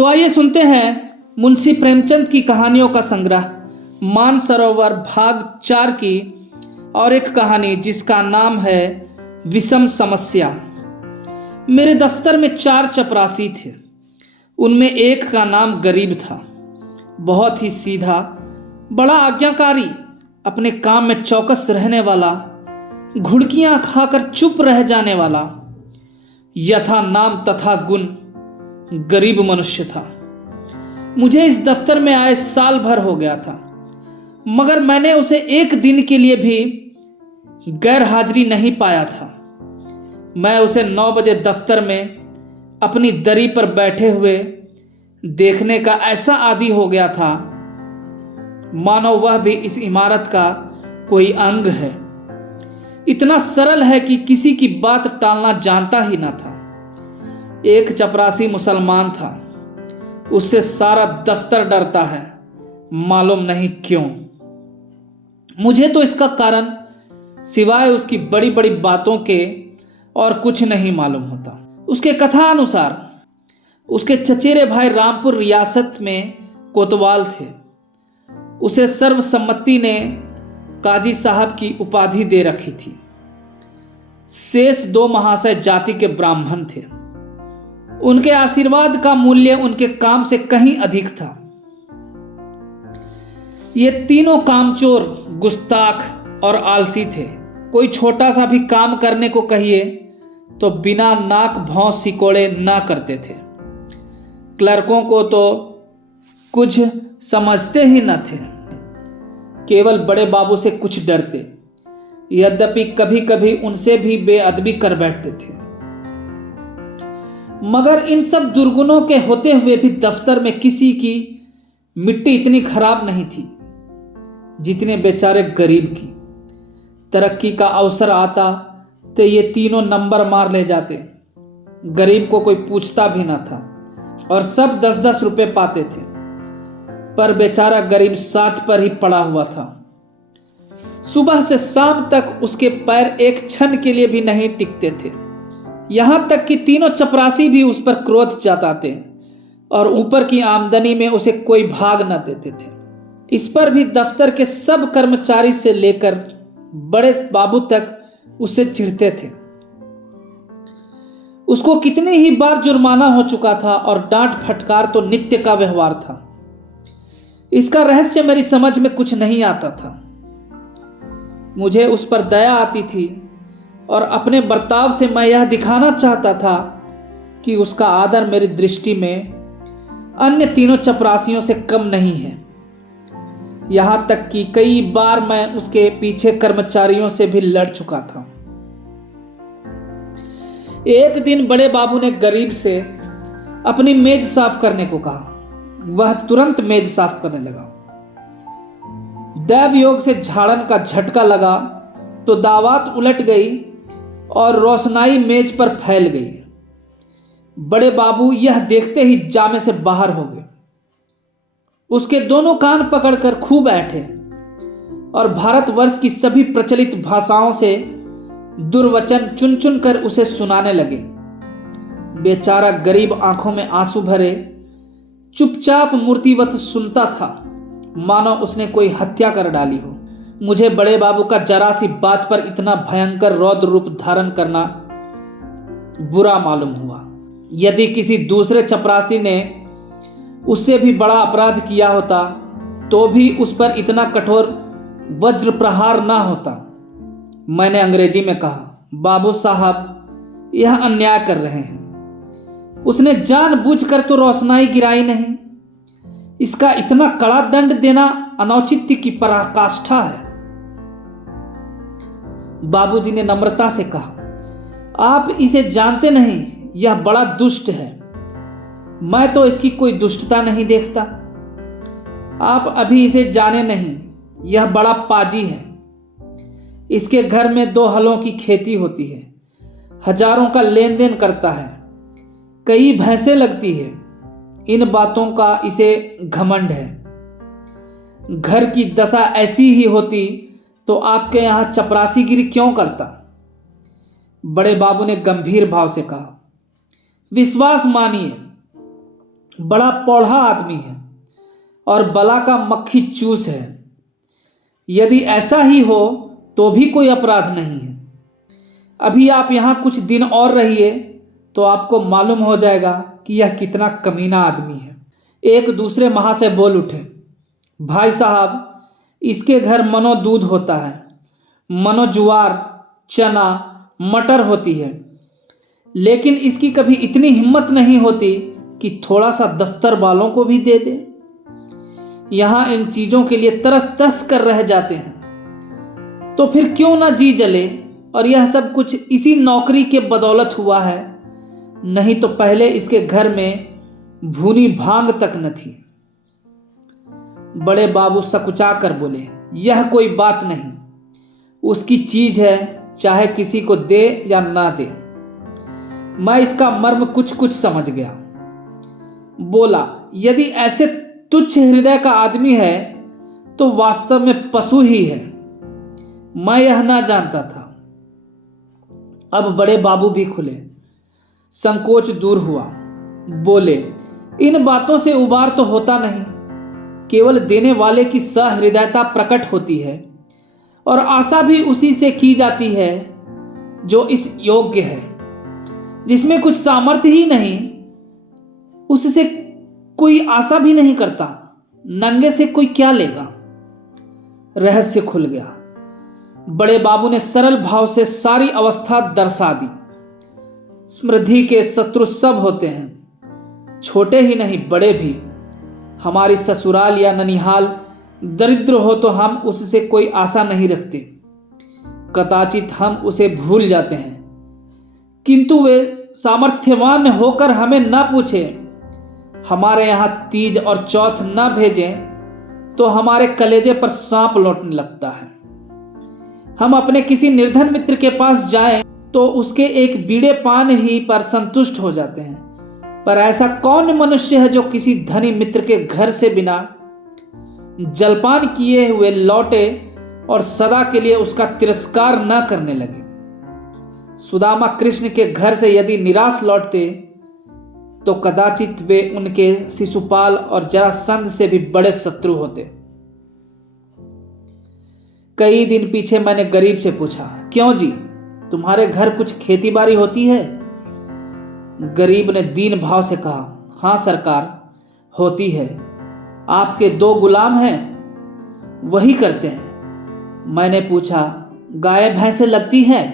तो आइए सुनते हैं मुंशी प्रेमचंद की कहानियों का संग्रह मानसरोवर भाग 4 की और एक कहानी जिसका नाम है विषम समस्या। मेरे दफ्तर में 4 चपरासी थे। उनमें एक का नाम गरीब था, बहुत ही सीधा, बड़ा आज्ञाकारी, अपने काम में चौकस रहने वाला, घुड़कियां खाकर चुप रह जाने वाला, यथा नाम तथा गुण गरीब मनुष्य था। मुझे इस दफ्तर में आए साल भर हो गया था, मगर मैंने उसे एक दिन के लिए भी गैर हाजिरी नहीं पाया था। मैं उसे 9 बजे दफ्तर में अपनी दरी पर बैठे हुए देखने का ऐसा आदी हो गया था मानो वह भी इस इमारत का कोई अंग है। इतना सरल है कि किसी की बात टालना जानता ही ना था। एक चपरासी मुसलमान था, उससे सारा दफ्तर डरता है, मालूम नहीं क्यों। मुझे तो इसका कारण सिवाय उसकी बड़ी बड़ी बातों के और कुछ नहीं मालूम होता। उसके कथा अनुसार उसके चचेरे भाई रामपुर रियासत में कोतवाल थे। उसे सर्वसम्मति ने काजी साहब की उपाधि दे रखी थी। शेष 2 महाशय जाति के ब्राह्मण थे। उनके आशीर्वाद का मूल्य उनके काम से कहीं अधिक था। ये तीनों कामचोर, गुस्ताख और आलसी थे। कोई छोटा सा भी काम करने को कहिए तो बिना नाक भौं सिकोड़े ना करते थे। क्लर्कों को तो कुछ समझते ही न थे, केवल बड़े बाबू से कुछ डरते, यद्यपि कभी कभी उनसे भी बेअदबी कर बैठते थे। मगर इन सब दुर्गुणों के होते हुए भी दफ्तर में किसी की मिट्टी इतनी खराब नहीं थी जितने बेचारे गरीब की। तरक्की का अवसर आता तो ये तीनों नंबर मार ले जाते। गरीब को कोई पूछता भी ना था और सब 10-10 रुपए पाते थे, पर बेचारा गरीब साथ पर ही पड़ा हुआ था। सुबह से शाम तक उसके पैर एक क्षण के लिए भी नहीं टिकते थे। यहां तक कि तीनों चपरासी भी उस पर क्रोध जताते और ऊपर की आमदनी में उसे कोई भाग न देते थे। इस पर भी दफ्तर के सब कर्मचारी से लेकर बड़े बाबू तक उससे चिढ़ते थे। उसको कितनी ही बार जुर्माना हो चुका था और डांट फटकार तो नित्य का व्यवहार था। इसका रहस्य मेरी समझ में कुछ नहीं आता था। मुझे उस पर दया आती थी और अपने बर्ताव से मैं यह दिखाना चाहता था कि उसका आदर मेरी दृष्टि में अन्य तीनों चपरासियों से कम नहीं है। यहां तक कि कई बार मैं उसके पीछे कर्मचारियों से भी लड़ चुका था। एक दिन बड़े बाबू ने गरीब से अपनी मेज साफ करने को कहा। वह तुरंत मेज साफ करने लगा। दैव योग से झाड़न का झटका लगा तो दावात उलट गई और रोशनाई मेज पर फैल गई। बड़े बाबू यह देखते ही जामे से बाहर हो गए। उसके दोनों कान पकड़कर खूब ऐंठे और भारतवर्ष की सभी प्रचलित भाषाओं से दुर्वचन चुन चुन कर उसे सुनाने लगे। बेचारा गरीब आंखों में आंसू भरे चुपचाप मूर्तिवत सुनता था, मानो उसने कोई हत्या कर डाली हो। मुझे बड़े बाबू का जरा सी बात पर इतना भयंकर रौद्र रूप धारण करना बुरा मालूम हुआ। यदि किसी दूसरे चपरासी ने उससे भी बड़ा अपराध किया होता तो भी उस पर इतना कठोर वज्र प्रहार ना होता। मैंने अंग्रेजी में कहा, बाबू साहब यह अन्याय कर रहे हैं। उसने जानबूझकर तो रोशनाई गिराई नहीं। इसका इतना कड़ा दंड देना अनौचित्य की पराकाष्ठा है। बाबूजी ने नम्रता से कहा, आप इसे जानते नहीं, यह बड़ा दुष्ट है। मैं तो इसकी कोई दुष्टता नहीं देखता। आप अभी इसे जाने नहीं, यह बड़ा पाजी है। इसके घर में 2 हलों की खेती होती है, हजारों का लेन देन करता है, कई भैंसें लगती है। इन बातों का इसे घमंड है। घर की दशा ऐसी ही होती तो आपके यहां चपरासीगिरी क्यों करता? बड़े बाबू ने गंभीर भाव से कहा, विश्वास मानिए बड़ा पौढ़ा आदमी है और बला का मक्खी चूस है। यदि ऐसा ही हो तो भी कोई अपराध नहीं है। अभी आप यहाँ कुछ दिन और रहिए तो आपको मालूम हो जाएगा कि यह कितना कमीना आदमी है। एक दूसरे महाशय बोल उठे, भाई साहब, इसके घर मनो दूध होता है, मनो ज्वार, चना, मटर होती है, लेकिन इसकी कभी इतनी हिम्मत नहीं होती कि थोड़ा सा दफ्तर वालों को भी दे दे। यहाँ इन चीज़ों के लिए तरस तरस कर रह जाते हैं। तो फिर क्यों ना जी जले, और यह सब कुछ इसी नौकरी के बदौलत हुआ है, नहीं तो पहले इसके घर में भूनी भांग तक न थी। बड़े बाबू सकुचा कर बोले, यह कोई बात नहीं, उसकी चीज है, चाहे किसी को दे या ना दे। मैं इसका मर्म कुछ कुछ समझ गया। बोला, यदि ऐसे तुच्छ हृदय का आदमी है तो वास्तव में पशु ही है। मैं यह ना जानता था। अब बड़े बाबू भी खुले, संकोच दूर हुआ। बोले, इन बातों से उबार तो होता नहीं, केवल देने वाले की सहृदयता प्रकट होती है, और आशा भी उसी से की जाती है जो इस योग्य है। जिसमें कुछ सामर्थ्य ही नहीं, उससे कोई आशा भी नहीं करता। नंगे से कोई क्या लेगा। रहस्य खुल गया। बड़े बाबू ने सरल भाव से सारी अवस्था दर्शा दी। समृद्धि के शत्रु सब होते हैं, छोटे ही नहीं बड़े भी। हमारी ससुराल या ननिहाल दरिद्र हो तो हम उससे कोई आशा नहीं रखते, कदाचित हम उसे भूल जाते हैं, किंतु वे सामर्थ्यवान होकर हमें न पूछे, हमारे यहाँ तीज और चौथ न भेजें तो हमारे कलेजे पर सांप लौटने लगता है। हम अपने किसी निर्धन मित्र के पास जाएं तो उसके एक बीड़े पान ही पर संतुष्ट हो जाते हैं, पर ऐसा कौन मनुष्य है जो किसी धनी मित्र के घर से बिना जलपान किए हुए लौटे और सदा के लिए उसका तिरस्कार न करने लगे। सुदामा कृष्ण के घर से यदि निराश लौटते तो कदाचित वे उनके शिशुपाल और जरासंध से भी बड़े शत्रु होते। कई दिन पीछे मैंने गरीब से पूछा, क्यों जी, तुम्हारे घर कुछ खेती बाड़ी होती है? गरीब ने दीन भाव से कहा, हाँ सरकार, होती है। आपके 2 गुलाम हैं, वही करते हैं। मैंने पूछा, गाय भैंसें लगती हैं?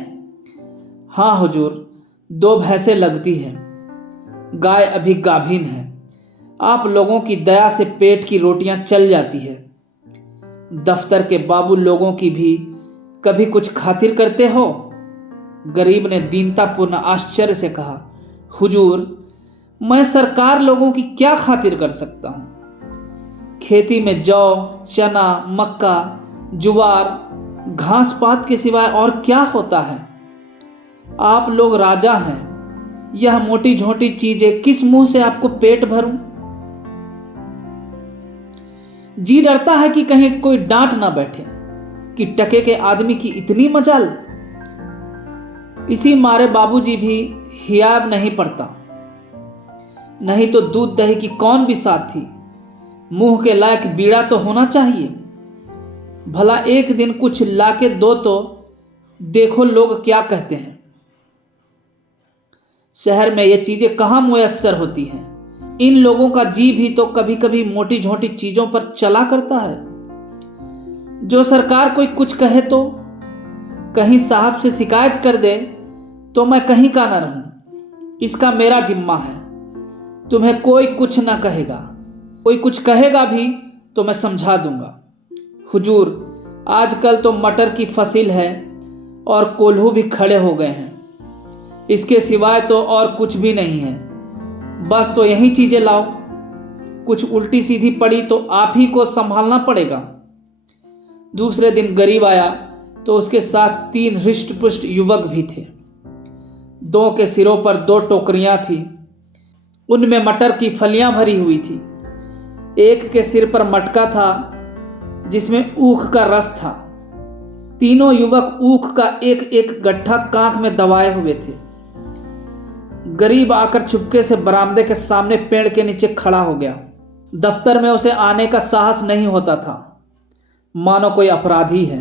हाँ हुजूर, 2 भैंसें लगती हैं। गाय अभी गाभीन है। आप लोगों की दया से पेट की रोटियां चल जाती है। दफ्तर के बाबू लोगों की भी कभी कुछ खातिर करते हो? गरीब ने दीनतापूर्ण आश्चर्य से कहा, हुजूर, मैं सरकार लोगों की क्या खातिर कर सकता हूं? खेती में जौ, चना, मक्का, जुवार, घास पात के सिवाय और क्या होता है? आप लोग राजा हैं, यह मोटी झोटी चीजें किस मुंह से आपको पेट भरूं? जी डरता है कि कहीं कोई डांट ना बैठे कि टके के आदमी की इतनी मजाल। इसी मारे बाबूजी भी हियाब नहीं पड़ता, नहीं तो दूध दही की कौन भी साथ थी। मुंह के लायक बीड़ा तो होना चाहिए। भला एक दिन कुछ लाके दो तो देखो लोग क्या कहते हैं। शहर में ये चीजें कहाँ मुयस्सर होती हैं। इन लोगों का जी भी तो कभी कभी मोटी झोटी चीजों पर चला करता है। जो सरकार कोई कुछ कहे तो कहीं साहब से शिकायत कर दे तो मैं कहीं का ना रहूं। इसका मेरा जिम्मा है। तुम्हें कोई कुछ ना कहेगा, कोई कुछ कहेगा भी तो मैं समझा दूंगा। हुजूर, आजकल तो मटर की फसल है और कोल्हू भी खड़े हो गए हैं। इसके सिवाय तो और कुछ भी नहीं है। बस तो यही चीजें लाओ। कुछ उल्टी सीधी पड़ी तो आप ही को संभालना पड़ेगा। दूसरे दिन गरीब आया तो उसके साथ 3 हृष्ट-पुष्ट युवक भी थे। 2 के सिरों पर 2 टोकरियां थी, उनमें मटर की फलियां भरी हुई थी। एक के सिर पर मटका था जिसमें ऊख का रस था। तीनों युवक ऊख का एक एक गट्ठा कांख में दबाए हुए थे। गरीब आकर चुपके से बरामदे के सामने पेड़ के नीचे खड़ा हो गया। दफ्तर में उसे आने का साहस नहीं होता था, मानो कोई अपराधी है।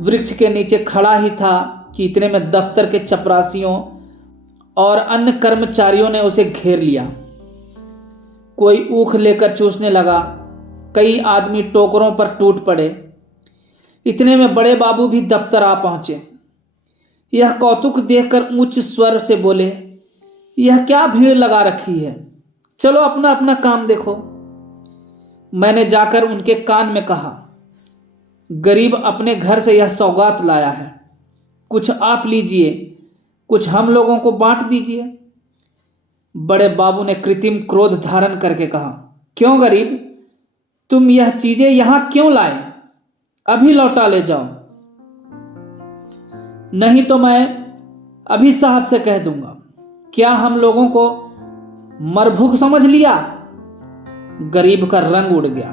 वृक्ष के नीचे खड़ा ही था कि इतने में दफ्तर के चपरासियों और अन्य कर्मचारियों ने उसे घेर लिया। कोई ऊख लेकर चूसने लगा, कई आदमी टोकरों पर टूट पड़े। इतने में बड़े बाबू भी दफ्तर आ पहुंचे। यह कौतुक देखकर उच्च स्वर से बोले, यह क्या भीड़ लगा रखी है, चलो अपना अपना काम देखो। मैंने जाकर उनके कान में कहा, गरीब अपने घर से यह सौगात लाया है, कुछ आप लीजिए, कुछ हम लोगों को बांट दीजिए। बड़े बाबू ने कृत्रिम क्रोध धारण करके कहा, क्यों गरीब, तुम यह चीजें यहां क्यों लाए? अभी लौटा ले जाओ, नहीं तो मैं अभी साहब से कह दूंगा। क्या हम लोगों को मरभूख समझ लिया? गरीब का रंग उड़ गया,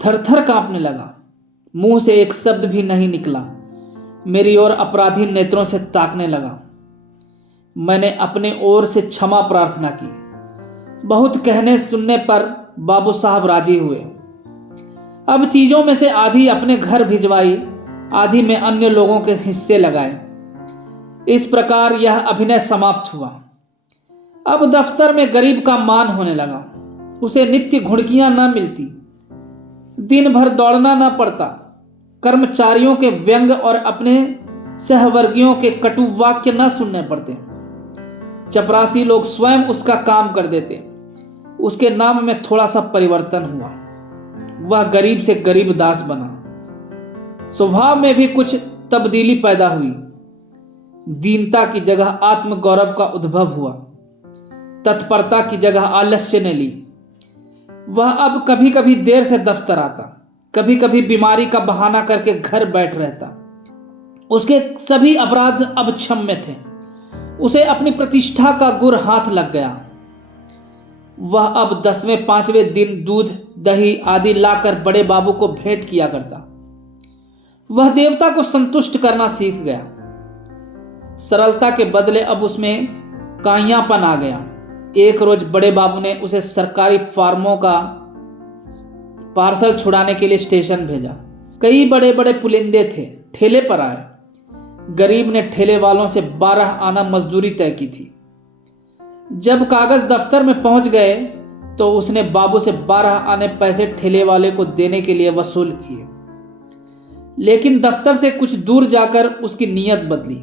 थर-थर कांपने लगा, मुंह से एक शब्द भी नहीं निकला। मेरी ओर अपराधी नेत्रों से ताकने लगा। मैंने अपने ओर से क्षमा प्रार्थना की। बहुत कहने सुनने पर बाबू साहब राजी हुए। अब चीजों में से आधी अपने घर भिजवाई, आधी में अन्य लोगों के हिस्से लगाए। इस प्रकार यह अभिनय समाप्त हुआ। अब दफ्तर में गरीब का मान होने लगा। उसे नित्य घुड़कियां न मिलती, दिन भर दौड़ना न पड़ता, कर्मचारियों के व्यंग और अपने सहवर्गियों के कटु वाक्य न सुनने पड़ते। चपरासी लोग स्वयं उसका काम कर देते। उसके नाम में थोड़ा सा परिवर्तन हुआ। वह गरीब से गरीब दास बना। स्वभाव में भी कुछ तब्दीली पैदा हुई। दीनता की जगह आत्मगौरव का उद्भव हुआ। तत्परता की जगह आलस्य ने ली। वह अब कभी कभी देर से दफ्तर आता, कभी कभी बीमारी का बहाना करके घर बैठ रहता। उसके सभी अपराध अब क्षम्य थे। उसे अपनी प्रतिष्ठा का गुर हाथ लग गया। वह अब 10वें 5वें दिन दूध दही आदि लाकर बड़े बाबू को भेंट किया करता। वह देवता को संतुष्ट करना सीख गया। सरलता के बदले अब उसमें काइयापन आ गया। एक रोज बड़े बाबू ने उसे सरकारी फार्मों का पार्सल छुड़ाने के लिए स्टेशन भेजा। कई बड़े बड़े पुलिंदे थे, ठेले पर आए। गरीब ने ठेले वालों से 12 आना मजदूरी तय की थी। जब कागज दफ्तर में पहुंच गए तो उसने बाबू से 12 आने पैसे ठेले वाले को देने के लिए वसूल किए। लेकिन दफ्तर से कुछ दूर जाकर उसकी नीयत बदली।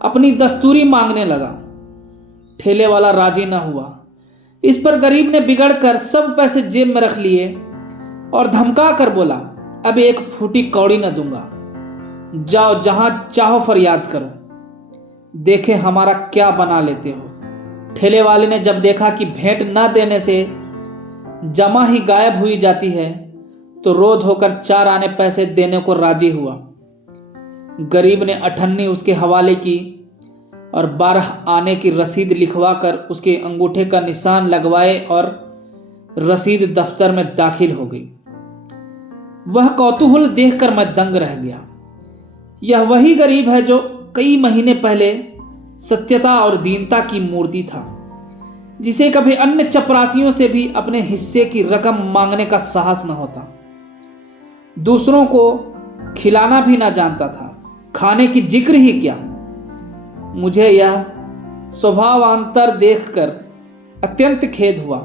अपनी दस्तूरी मांगने लगा। ठेले वाला राजी न हुआ। इस पर गरीब ने बिगड़कर सब पैसे जेब में रख लिए और धमका कर बोला, अब एक फूटी कौड़ी न दूंगा, जाओ जहां चाहो फरियाद करो, देखे हमारा क्या बना लेते हो। ठेले वाले ने जब देखा कि भेंट न देने से जमा ही गायब हुई जाती है तो रोध होकर 4 आने पैसे देने को राजी हुआ। गरीब ने अठन्नी उसके हवाले की और 12 आने की रसीद लिखवा कर उसके अंगूठे का निशान लगवाए और रसीद दफ्तर में दाखिल हो गई। वह कौतूहल देखकर मैं दंग रह गया। यह वही गरीब है जो कई महीने पहले सत्यता और दीनता की मूर्ति था, जिसे कभी अन्य चपरासियों से भी अपने हिस्से की रकम मांगने का साहस न होता, दूसरों को खिलाना भी ना जानता था, खाने की जिक्र ही क्या। मुझे यह स्वभावांतर देखकर अत्यंत खेद हुआ।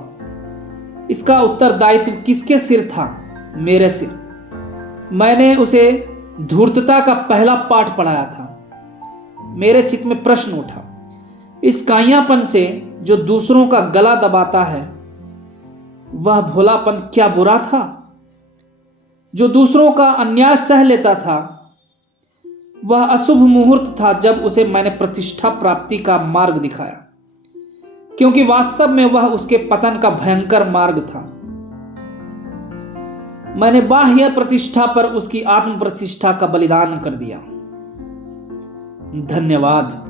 इसका उत्तरदायित्व किसके सिर था? मेरे सिर। मैंने उसे धूर्तता का पहला पाठ पढ़ाया था। मेरे चित्त में प्रश्न उठा, इस काइयापन से जो दूसरों का गला दबाता है, वह भोलापन क्या बुरा था? जो दूसरों का अन्याय सह लेता था, वह अशुभ मुहूर्त था जब उसे मैंने प्रतिष्ठा प्राप्ति का मार्ग दिखाया, क्योंकि वास्तव में वह उसके पतन का भयंकर मार्ग था। मैंने बाह्य प्रतिष्ठा पर उसकी आत्म प्रतिष्ठा का बलिदान कर दिया। धन्यवाद।